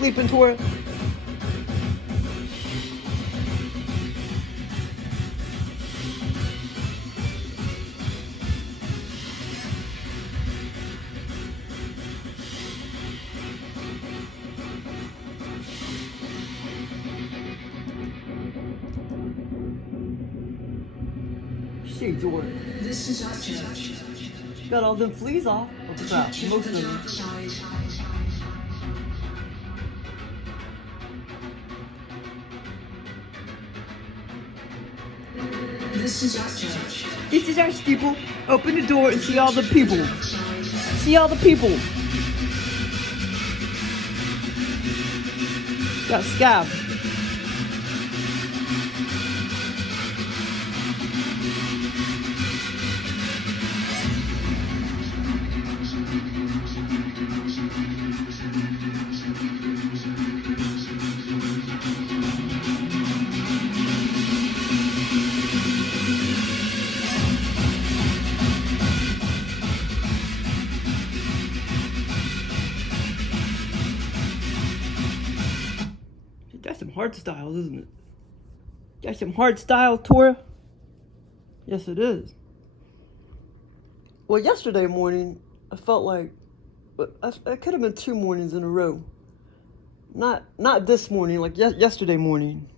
sleeping, Tora? Shit, Jordan. This is our church. Got all them fleas off. Oh, crap. Most of them. This is our church. This is our steeple. Open the door and see all the people. See all the people. Got scab. That's some hard styles, isn't it? That's some hard style, Tora. Yes, it is. Well, yesterday morning, I felt like, it could have been 2 mornings in a row. Not this morning, like yesterday morning.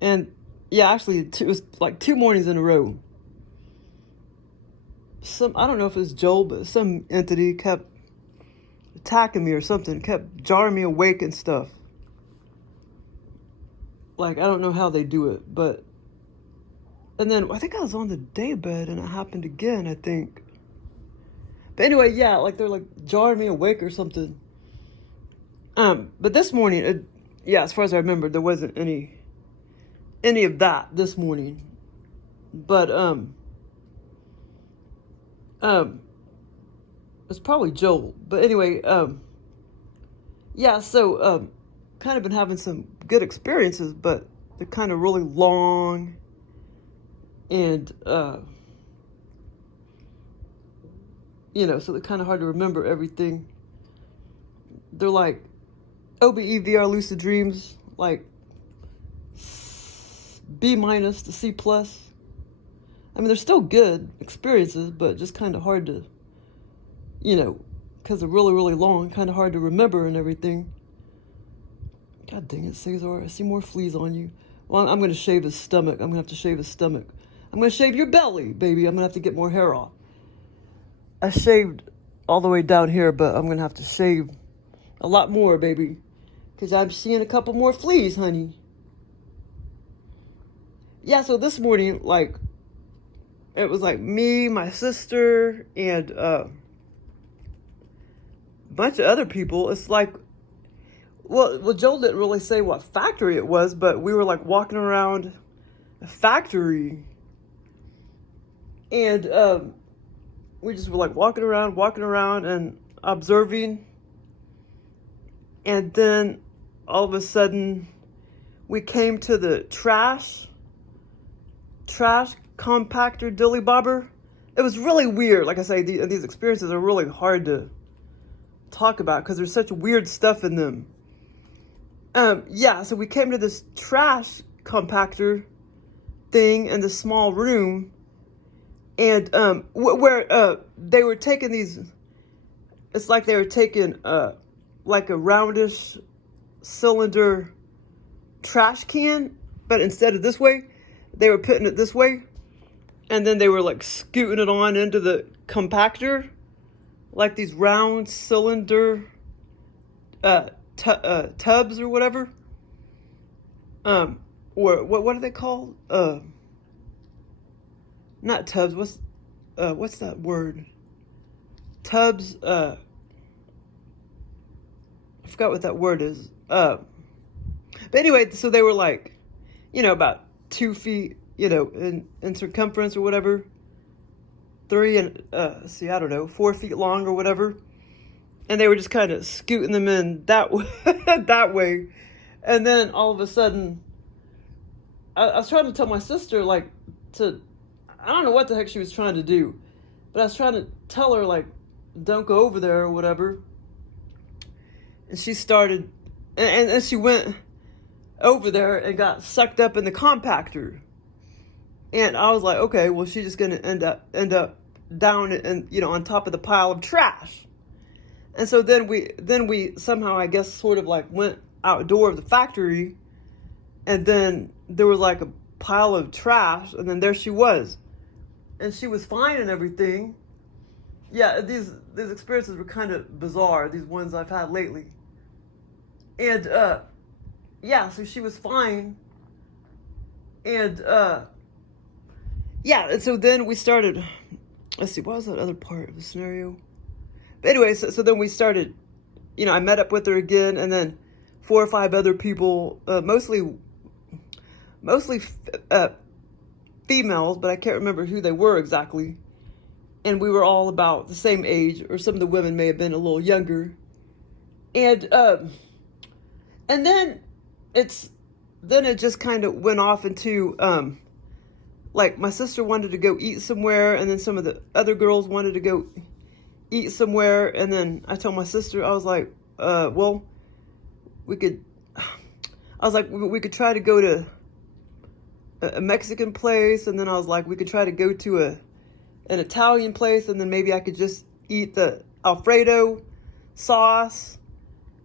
And yeah, actually, it was like 2 mornings in a row. I don't know if it's Joel, but some entity kept attacking me or something, kept jarring me awake and stuff. Like, I don't know how they do it, but... And then, I think I was on the daybed, and it happened again, I think. But anyway, yeah, like, they're, like, jarring me awake or something. But this morning, yeah, as far as I remember, there wasn't any of that this morning. But, it's probably Joel. But anyway, yeah, so, kind of been having some good experiences, but they're kind of really long and you know, so they're kind of hard to remember everything. They're like OBE VR lucid dreams, like B- to C+. I mean, they're still good experiences, but just kind of hard to, you know, because they're really, really long, kind of hard to remember and everything. God dang it, Cesar, I see more fleas on you. Well, I'm going to shave his stomach. I'm going to have to shave his stomach. I'm going to shave your belly, baby. I'm going to have to get more hair off. I shaved all the way down here, but I'm going to have to shave a lot more, baby. Because I'm seeing a couple more fleas, honey. Yeah, so this morning, like, it was like me, my sister, and a bunch of other people. It's like, well, Joel didn't really say what factory it was, but we were like walking around a factory, and we just were like walking around and observing, and then all of a sudden we came to the trash compactor dilly bobber. It was really weird. Like I say, these experiences are really hard to talk about because there's such weird stuff in them. Yeah, so we came to this trash compactor thing in the small room, and where they were taking these, it's like they were taking like a roundish cylinder trash can, but instead of this way, they were putting it this way, and then they were like scooting it on into the compactor, like these round cylinder tubs or whatever, or what are they called? Not tubs. What's that word? Tubs. I forgot what that word is. But anyway, so they were like, you know, about 2 feet, you know, in circumference or whatever. 3 and I don't know, 4 feet long or whatever. And they were just kind of scooting them in that way, that way. And then all of a sudden, I was trying to tell my sister, like, I don't know what the heck she was trying to do, but I was trying to tell her, like, don't go over there or whatever. And she started, and she went over there and got sucked up in the compactor. And I was like, okay, well, she's just gonna end up down and on top of the pile of trash. And so then we somehow, I guess, sort of like went outdoor of the factory, and then there was like a pile of trash, and then there she was, and she was fine and everything. Yeah, these experiences were kind of bizarre, these ones I've had lately. And yeah, so she was fine, and yeah, and so then we started. Let's see, what was that other part of the scenario? But anyway, so then we started. I met up with her again, and then 4 or 5 other people, mostly females, but I can't remember who they were exactly. And we were all about the same age, or some of the women may have been a little younger. And then it just kind of went off into like my sister wanted to go eat somewhere, and then some of the other girls wanted to go eat somewhere, and then I told my sister, I was like, well, we could try to go to a Mexican place, and then I was like, we could try to go to an Italian place, and then maybe I could just eat the Alfredo sauce.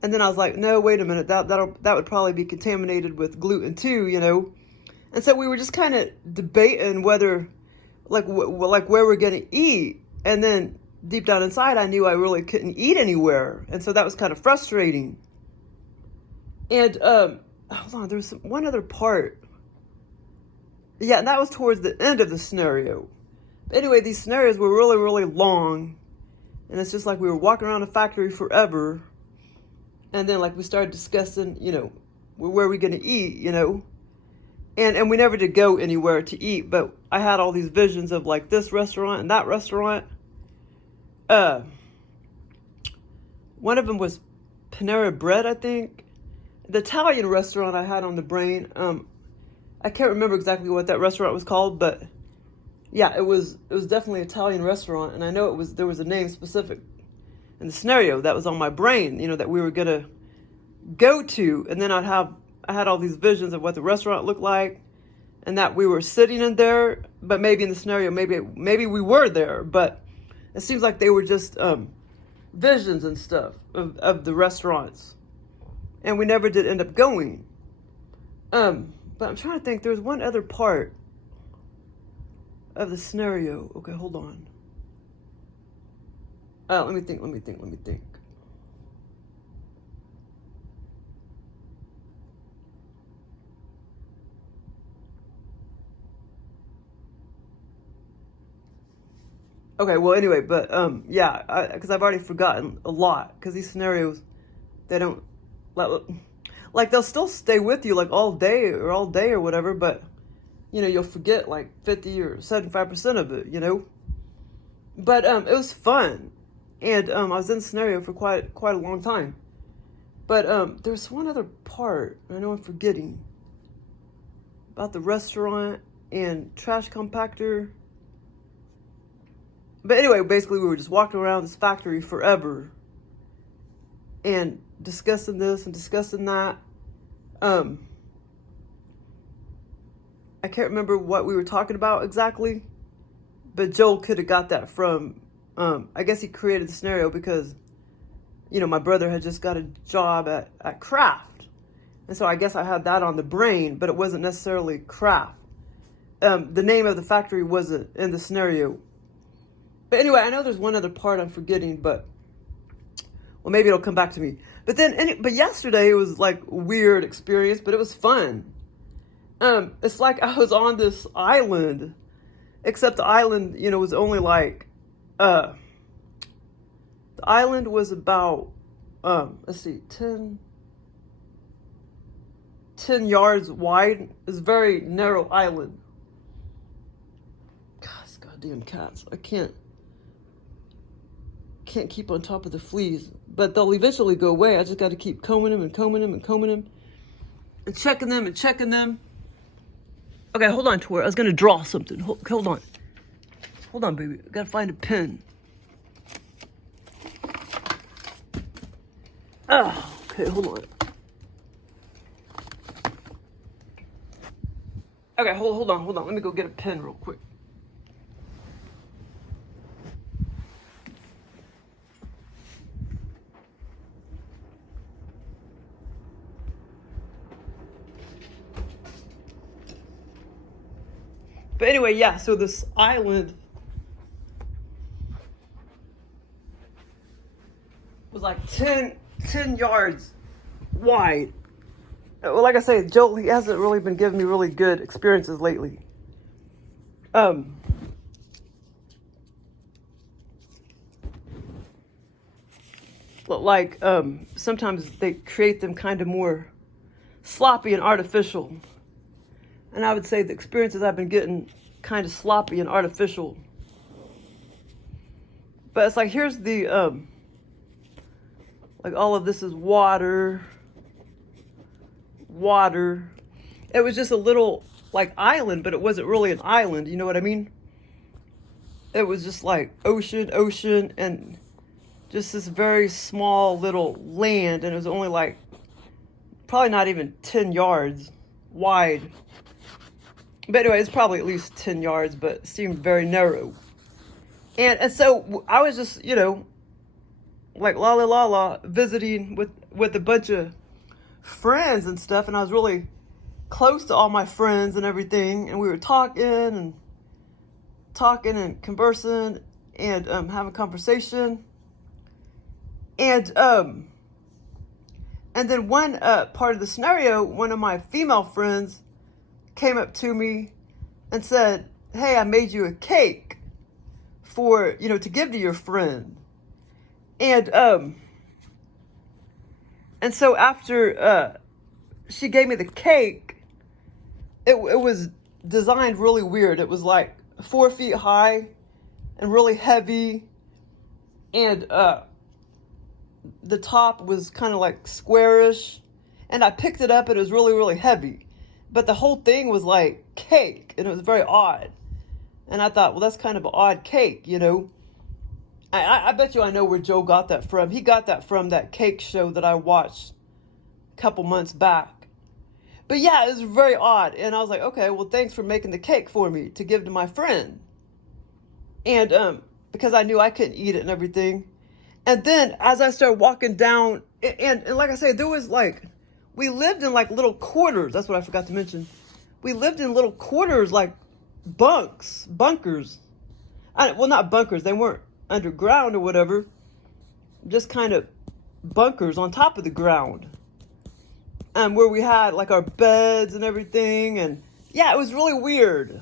And then I was like, no, wait a minute, that would probably be contaminated with gluten too, And so we were just kind of debating whether, like where we're gonna eat. And then deep down inside, I knew I really couldn't eat anywhere, and so that was kind of frustrating. And hold on, there was one other part. Yeah, and that was towards the end of the scenario. But anyway, these scenarios were really, really long, and it's just like we were walking around the factory forever. And then like we started discussing, where are we going to eat, and we never did go anywhere to eat, but I had all these visions of like this restaurant and that restaurant. One of them was Panera Bread, I think. The Italian restaurant I had on the brain, I can't remember exactly what that restaurant was called, but yeah, it was definitely an Italian restaurant, and I know there was a name specific in the scenario that was on my brain, that we were gonna go to. And then I had all these visions of what the restaurant looked like, and that we were sitting in there. But maybe in the scenario, maybe we were there, but it seems like they were just visions and stuff of the restaurants, and we never did end up going. But I'm trying to think, there's one other part of the scenario. Okay, hold on. Let me think. Okay, well, anyway, but yeah, because I've already forgotten a lot, because these scenarios, they don't, like they'll still stay with you like all day or whatever, but you'll forget like 50 or 75% of it, But it was fun. And I was in the scenario for quite a long time. But there's one other part I know I'm forgetting about the restaurant and trash compactor. But anyway, basically we were just walking around this factory forever and discussing this and discussing that. I can't remember what we were talking about exactly, but Joel could have got that from, I guess he created the scenario because, my brother had just got a job at Kraft. And so I guess I had that on the brain, but it wasn't necessarily Kraft. The name of the factory wasn't in the scenario. But anyway, I know there's one other part I'm forgetting, but, well, maybe it'll come back to me. But but yesterday it was like a weird experience, but it was fun. It's like I was on this island, except the island, was only like, the island was about, let's see, 10 yards wide. It's a very narrow island. Gosh, goddamn cats. I can't keep on top of the fleas, but they'll eventually go away. I just got to keep combing them and combing them and combing them and checking them and checking them. Okay, hold on, Tori. I was going to draw something. Hold on. Hold on, baby. I got to find a pen. Oh, okay, hold on. Okay, hold on. Let me go get a pen real quick. But anyway, yeah, so this island was like 10 yards wide. Well, like I say, Joel, he hasn't really been giving me really good experiences lately. Like, sometimes they create them kind of more sloppy and artificial. And I would say the experiences I've been getting kind of sloppy and artificial. But it's like, here's the, like all of this is water. It was just a little like island, but it wasn't really an island. You know what I mean? It was just like ocean, and just this very small little land. And it was only like, probably not even 10 yards wide. But anyway, it's probably at least 10 yards, but it seemed very narrow. And so I was just, like la visiting with a bunch of friends and stuff. And I was really close to all my friends and everything. And we were talking and conversing and having conversation. And then one part of the scenario, one of my female friends came up to me and said, "Hey, I made you a cake for, to give to your friend." And so after she gave me the cake, it was designed really weird. It was like 4 feet high and really heavy, and the top was kind of like squarish, and I picked it up and it was really, really heavy. But the whole thing was like cake, and it was very odd. And I thought, well, that's kind of an odd cake, I bet you I know where Joe got that from. He got that from that cake show that I watched a couple months back. But yeah, it was very odd. And I was like, okay, well, thanks for making the cake for me to give to my friend. And because I knew I couldn't eat it and everything. And then as I started walking down, and like I said, there was like, we lived in like little quarters. That's what I forgot to mention. We lived in little quarters, like bunkers. Well, not bunkers. They weren't underground or whatever. Just kind of bunkers on top of the ground. And where we had like our beds and everything. And yeah, it was really weird.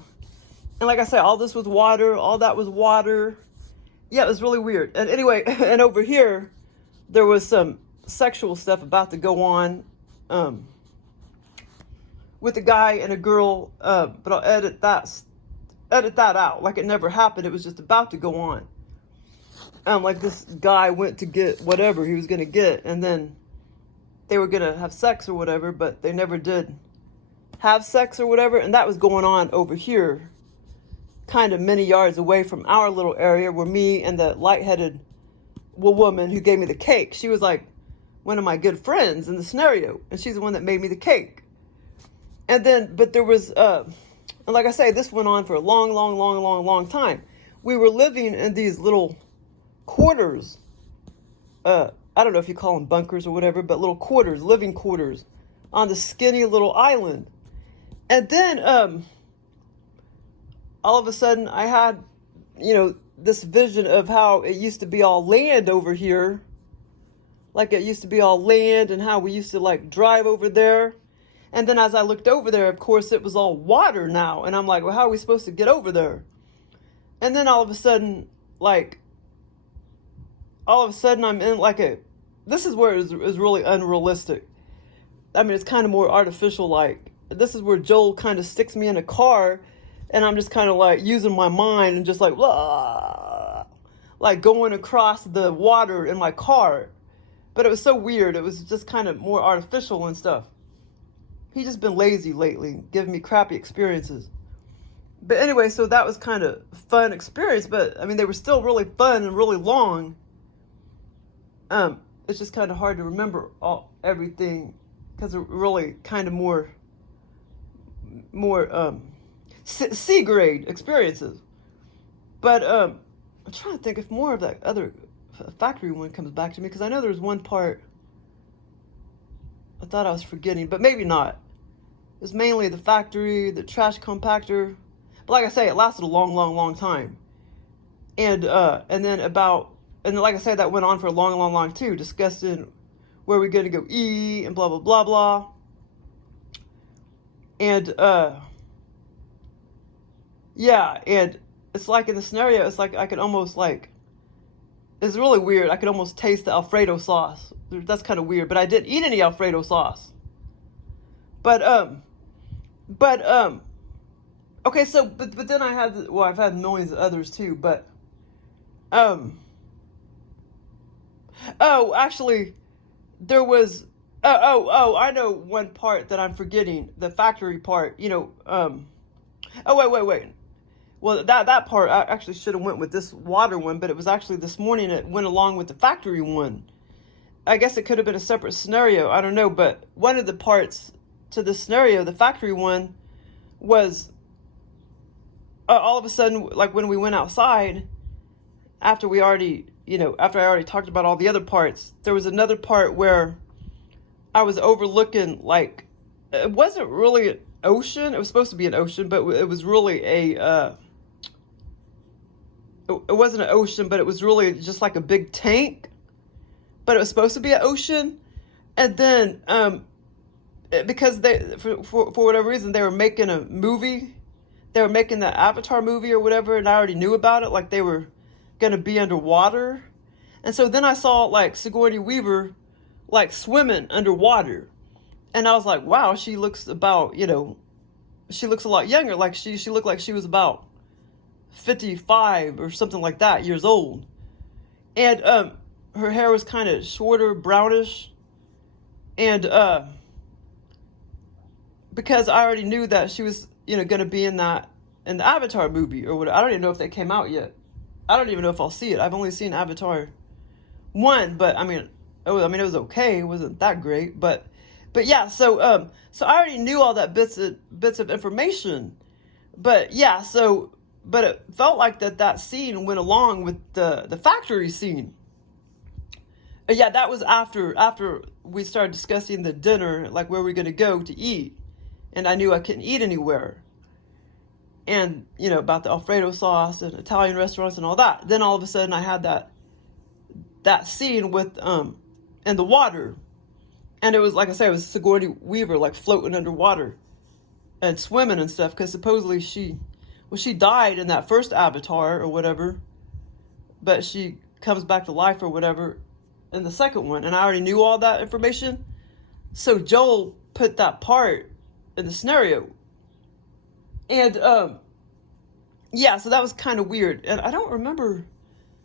And like I said, all this was water. All that was water. Yeah, it was really weird. And anyway, and over here, there was some sexual stuff about to go on with a guy and a girl, but I'll edit that out. Like it never happened. It was just about to go on. Like this guy went to get whatever he was going to get, and then they were going to have sex or whatever, but they never did have sex or whatever. And that was going on over here, kind of many yards away from our little area where me and the lightheaded woman who gave me the cake, she was like one of my good friends in the scenario, and she's the one that made me the cake. And then, but there was, and like I say, this went on for a long time. We were living in these little quarters. I don't know if you call them bunkers or whatever, but little quarters, living quarters on the skinny little island. And then, all of a sudden I had, this vision of how it used to be all land over here. Like it used to be all land, and how we used to like drive over there. And then as I looked over there, of course, it was all water now. And I'm like, well, how are we supposed to get over there? And then all of a sudden, I'm in like this is where it is really unrealistic. I mean, it's kind of more artificial. Like, this is where Joel kind of sticks me in a car, and I'm just kind of like using my mind and just like, blah, like going across the water in my car. But it was so weird. It was just kind of more artificial and stuff. He's just been lazy lately, giving me crappy experiences. But anyway, so that was kind of fun experience. But I mean, they were still really fun and really long. It's just kind of hard to remember everything, because they're really kind of more more C grade experiences. But I'm trying to think if more of that other factory one comes back to me, because I know there's one part I thought I was forgetting, but maybe not. It's mainly the factory, the trash compactor. But like I say, it lasted a long, long, long time. And then like I said, that went on for a long, long, long too, discussing where we're gonna go eat and blah blah blah blah. And yeah, and it's like in the scenario, it's like I could almost like, it's really weird. I could almost taste the Alfredo sauce. That's kind of weird, but I didn't eat any Alfredo sauce. But okay, so but then I had, well, I've had millions of others too, but oh, actually, there was, I know one part that I'm forgetting, the factory part, oh, wait. Well, that part, I actually should have went with this water one, but it was actually this morning it went along with the factory one. I guess it could have been a separate scenario, I don't know, but one of the parts to the scenario, the factory one, was all of a sudden, like when we went outside, after I already talked about all the other parts, there was another part where I was overlooking, like, it wasn't really an ocean. It was supposed to be an ocean, but it was really it wasn't an ocean, but it was really just like a big tank, but it was supposed to be an ocean. And then, because for whatever reason, they were making a movie, they were making the Avatar movie or whatever, and I already knew about it, like they were going to be underwater. And so then I saw like Sigourney Weaver like swimming underwater, and I was like, wow, she looks about, she looks a lot younger. Like she looked like she was about 55 or something like that years old. And her hair was kind of shorter, brownish. And because I already knew that she was, going to be in the Avatar movie or whatever. I don't even know if they came out yet. I don't even know if I'll see it. I've only seen Avatar 1, but I mean it was okay. It wasn't that great, but yeah. So I already knew all that bits of information, but yeah. But it felt like that scene went along with the factory scene. Yeah, that was after we started discussing the dinner, like where we're gonna go to eat, and I knew I couldn't eat anywhere. And, about the Alfredo sauce and Italian restaurants and all that. Then all of a sudden I had that scene with, in the water. And it was, like I said, it was Sigourney Weaver, like floating underwater and swimming and stuff. Because supposedly she died in that first Avatar or whatever. But she comes back to life or whatever in the second one. And I already knew all that information. So Joel put that part in the scenario. And, yeah, so that was kind of weird. And I don't remember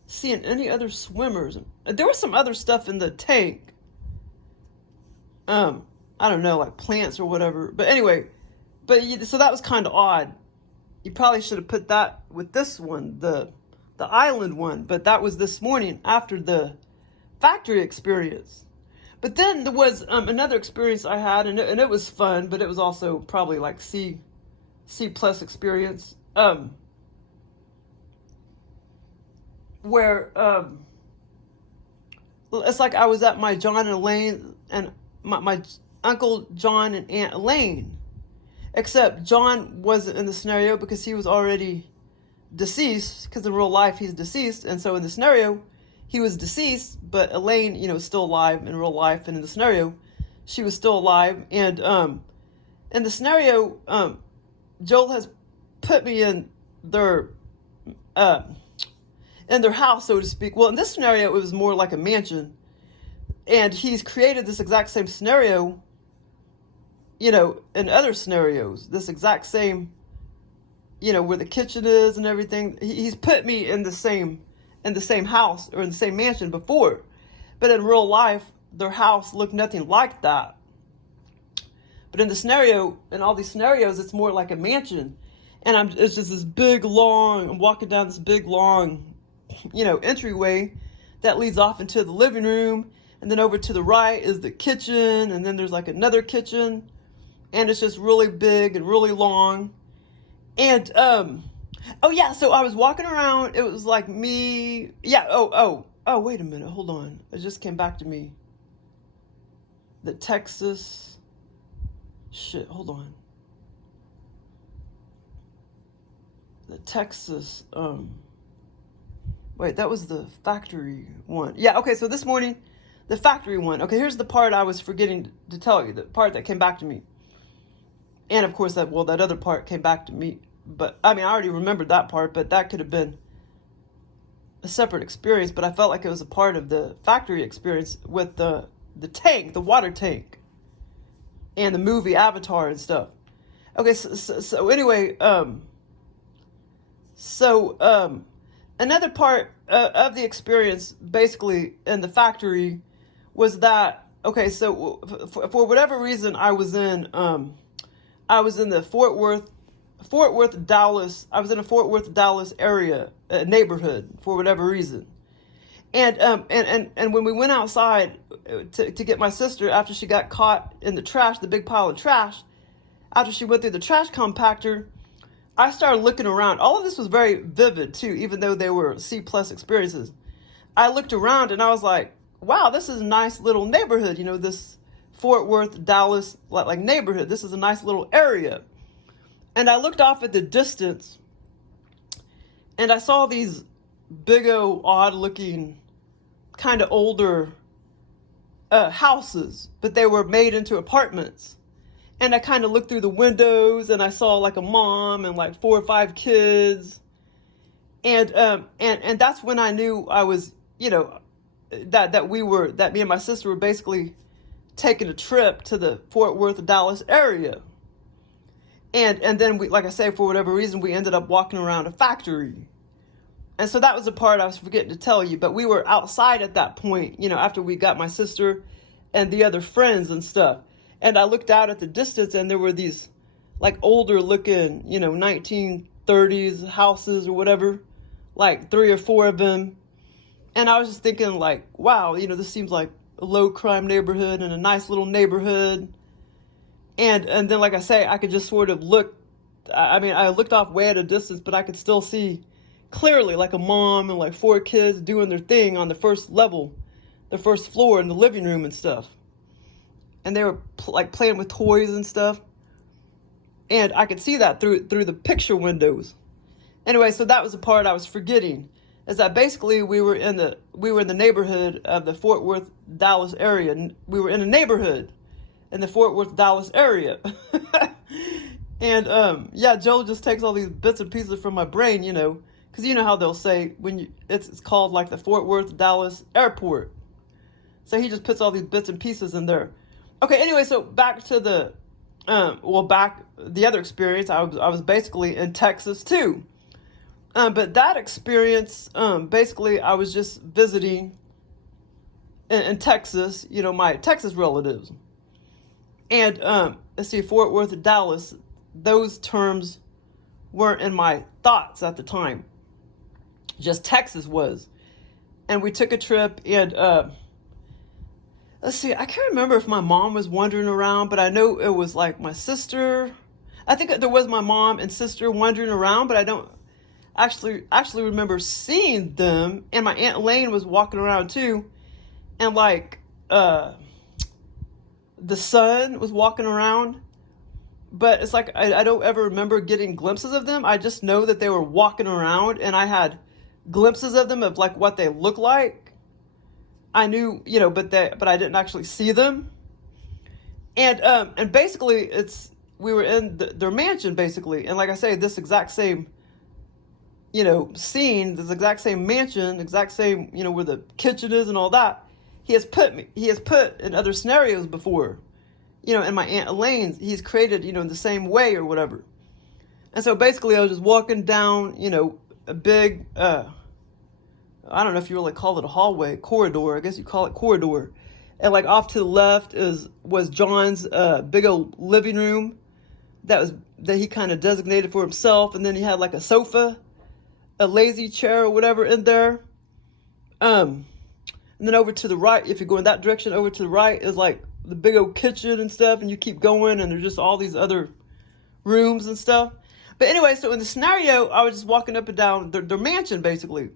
seeing any other swimmers. There was some other stuff in the tank. I don't know, like plants or whatever. But anyway, so that was kind of odd. You probably should have put that with this one, the island one. But that was this morning after the factory experience. But then there was another experience I had, and it was fun, but it was also probably like C+ experience, where it's like I was at my John and Elaine, and my Uncle John and Aunt Elaine, except John wasn't in the scenario because he was already deceased, because in real life he's deceased, and so in the scenario he was deceased, but Elaine, is still alive in real life, and in the scenario she was still alive. And in the scenario, Joel has put me in their house, so to speak. Well, in this scenario, it was more like a mansion, and he's created this exact same scenario, in other scenarios. This exact same, where the kitchen is and everything. He's put me in the same house or in the same mansion before, but in real life, their house looked nothing like that. But in the scenario, in all these scenarios, it's more like a mansion. And it's just this big, long, I'm walking down this big, long, entryway that leads off into the living room. And then over to the right is the kitchen. And then there's like another kitchen. and it's just really big and really long. And oh yeah, so I was walking around. It was like me. Yeah. Oh. Wait a minute. Hold on. It just came back to me. The Texas. Shit. Hold on. The Texas. Wait, that was the factory one. Yeah. Okay. So this morning, the factory one. Okay. Here's the part I was forgetting to tell you. The part that came back to me. And of course, that other part came back to me. But I mean, I already remembered that part, but that could have been a separate experience. But I felt like it was a part of the factory experience with the tank, the water tank, and the movie Avatar and stuff. Okay, so anyway, another part of the experience, basically in the factory, was that okay. So for whatever reason, I was in the Fort Worth, Dallas. I was in a Fort Worth, Dallas area neighborhood for whatever reason, and when we went outside to get my sister after she got caught in the trash, the big pile of trash, after she went through the trash compactor, I started looking around. All of this was very vivid too, even though they were C+ experiences. I looked around and I was like, wow, this is a nice little neighborhood. You know, this Fort Worth, Dallas, like neighborhood. This is a nice little area. And I looked off at the distance and I saw these big old odd looking, kind of older houses, but they were made into apartments. And I kind of looked through the windows and I saw like a mom and like 4 or 5 kids. And that's when I knew I was, you know, that me and my sister were basically taking a trip to the Fort Worth, Dallas area. And then we, like I say, for whatever reason, we ended up walking around a factory. And so that was the part I was forgetting to tell you. But we were outside at that point, you know, after we got my sister and the other friends and stuff. And I looked out at the distance and there were these like older looking, you know, 1930s houses or whatever, like 3 or 4 of them. And I was just thinking like, wow, you know, this seems like a low crime neighborhood and a nice little neighborhood. And then, like I say, I could just sort of look. I mean, I looked off way at a distance, but I could still see clearly like a mom and like 4 kids doing their thing on the first level, the first floor in the living room and stuff. And they were like playing with toys and stuff. And I could see that through the picture windows. Anyway, so that was the part I was forgetting, is that basically we were in the neighborhood of the Fort Worth, Dallas area. We were in a neighborhood in the Fort Worth, Dallas area. And yeah, Joel just takes all these bits and pieces from my brain, you know, because you know how they'll say when it's called like the Fort Worth, Dallas airport. So he just puts all these bits and pieces in there. Okay, anyway, so back to the other experience. I was basically in Texas too. But that experience, basically I was just visiting in Texas, you know, my Texas relatives. And let's see, Fort Worth, Dallas, those terms weren't in my thoughts at the time. Just Texas was. And we took a trip and let's see, I can't remember if my mom was wandering around, but I know it was like my sister. I think there was my mom and sister wandering around, but I don't actually remember seeing them. And my Aunt Elaine was walking around too. And like the son was walking around, but it's like I don't ever remember getting glimpses of them. I just know that they were walking around and I had glimpses of them of like what they look like. I knew, you know, but I didn't actually see them. And basically we were in their mansion basically. And like I say, this exact same, you know, scene, this exact same mansion, exact same, you know, where the kitchen is and all that. He has put in other scenarios before, you know, and my Aunt Elaine's, he's created, you know, in the same way or whatever. And so basically I was just walking down, you know, a big, I don't know if you really call it a hallway, corridor, I guess you call it corridor. And like off to the left was John's big old living room that he kind of designated for himself. And then he had like a sofa, a lazy chair or whatever in there. And then over to the right, if you go in that direction, over to the right is like the big old kitchen and stuff, and you keep going, and there's just all these other rooms and stuff. But anyway, so in the scenario, I was just walking up and down their mansion, basically.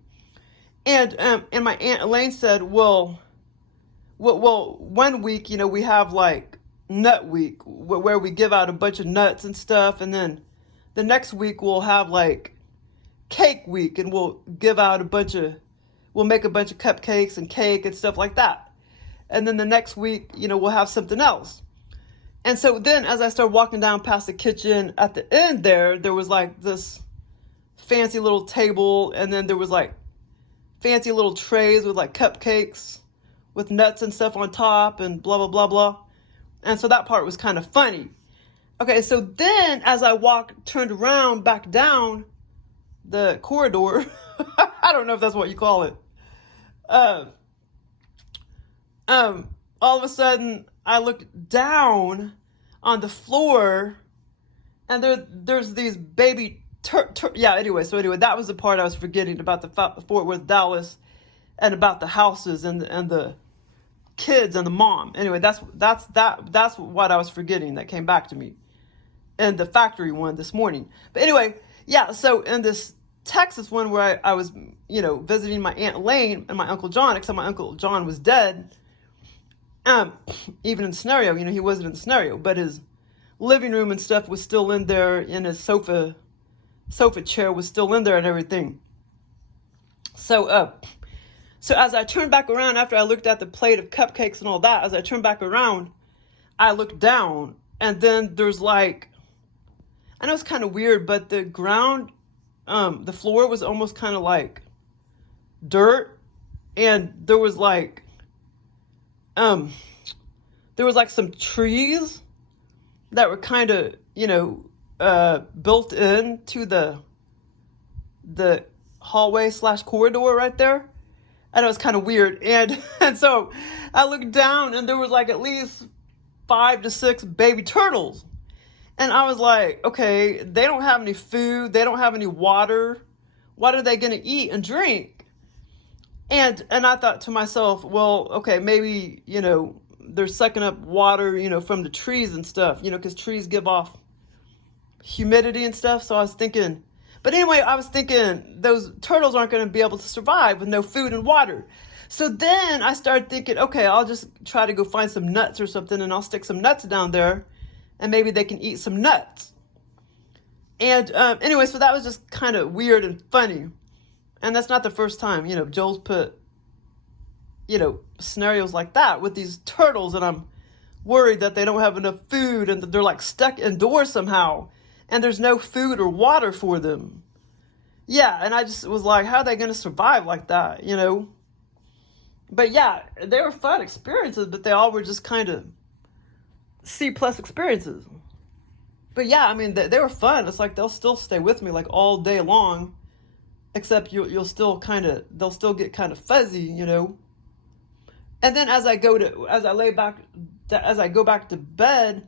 And my Aunt Elaine said, well, 1 week, we have like nut week where we give out a bunch of nuts and stuff. And then the next week we'll have like cake week, and we'll make a bunch of cupcakes and cake and stuff like that. And then the next week, we'll have something else. And so then as I started walking down past the kitchen, at the end there was like this fancy little table, and then there was like fancy little trays with like cupcakes with nuts and stuff on top and blah, blah, blah, blah. And so that part was kind of funny. Okay, so then as I turned around back down the corridor, I don't know if that's what you call it. All of a sudden I looked down on the floor, and there's these baby anyway, that was the part I was forgetting about the Fort Worth, Dallas, and about the houses and the kids and the mom. Anyway, that's what I was forgetting that came back to me, and the factory one this morning. But anyway, yeah. So in this Texas one where I was, visiting my Aunt Elaine and my Uncle John, except my Uncle John was dead. Even in the scenario, he wasn't in the scenario, but his living room and stuff was still in there, and his sofa chair was still in there and everything. So as I turned back around after I looked at the plate of cupcakes and all that, as I turned back around, I looked down, and then there's like, I know it's kind of weird, but the ground, the floor was almost kind of like dirt, and there was like some trees that were kind of, built into the hallway / corridor right there. And it was kind of weird. And so I looked down, and there was like at least 5 to 6 baby turtles. And I was like, okay, they don't have any food. They don't have any water. What are they going to eat and drink? And I thought to myself, well, okay, maybe, they're sucking up water, from the trees and stuff, because trees give off humidity and stuff. So I was thinking, but anyway, those turtles aren't going to be able to survive with no food and water. So then I started thinking, okay, I'll just try to go find some nuts or something, and I'll stick some nuts down there, and maybe they can eat some nuts. And anyway, so that was just kind of weird and funny. And that's not the first time, Joel's put, scenarios like that with these turtles, and I'm worried that they don't have enough food, and that they're like stuck indoors somehow, and there's no food or water for them. Yeah, and I just was like, how are they going to survive like that, But yeah, they were fun experiences, but they all were just kind of C+ experiences. But yeah, I mean, they were fun. It's like they'll still stay with me like all day long, except they'll still get kind of fuzzy, And then as I go back to bed,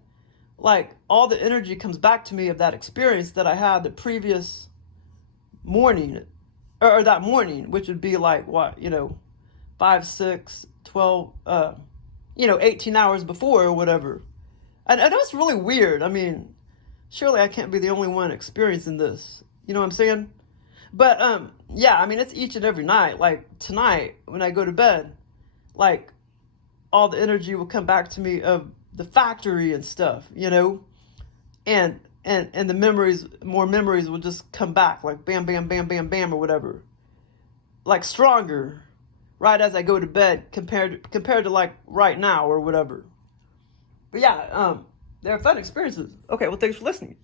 like all the energy comes back to me of that experience that I had the previous morning, or that morning, which would be like what, 5, 6, 12, 18 hours before or whatever. And I know it's really weird. I mean, surely I can't be the only one experiencing this. You know what I'm saying? But yeah, I mean, it's each and every night. Like tonight when I go to bed, like all the energy will come back to me of the factory and stuff, and the more memories will just come back, like bam, bam, bam, bam, bam, or whatever, like stronger, right as I go to bed compared to like right now or whatever. But yeah, they're fun experiences. Okay, well, thanks for listening.